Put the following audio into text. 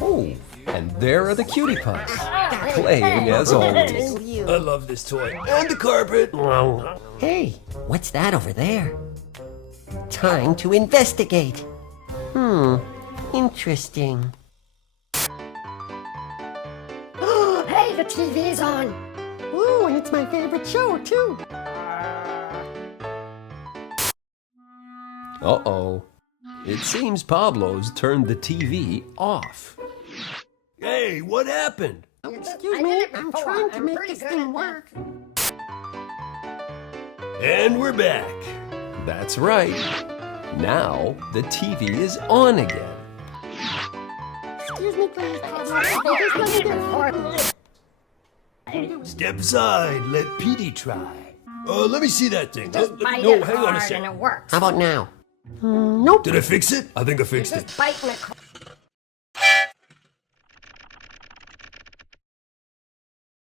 Oh, and there are the Cutie Pugs, playing as always. I love this toy. And the carpet. Hey, what's that over there? Time to investigate. Interesting. Hey, the TV's on. Ooh, and it's my favorite show, too. Uh-oh. It seems Pablo's turned the TV off. Hey, what happened? Excuse me, I'm trying to make this thing work. And we're back. That's right. Now the TV is on again. Excuse me, please, Pablo. Just let me get on. Step aside. Let Petey try. Let me see that thing. Just bite no, it hang on a hard second. and it works. How about now? Nope. Did I fix it? I think I fixed it. Just bite in the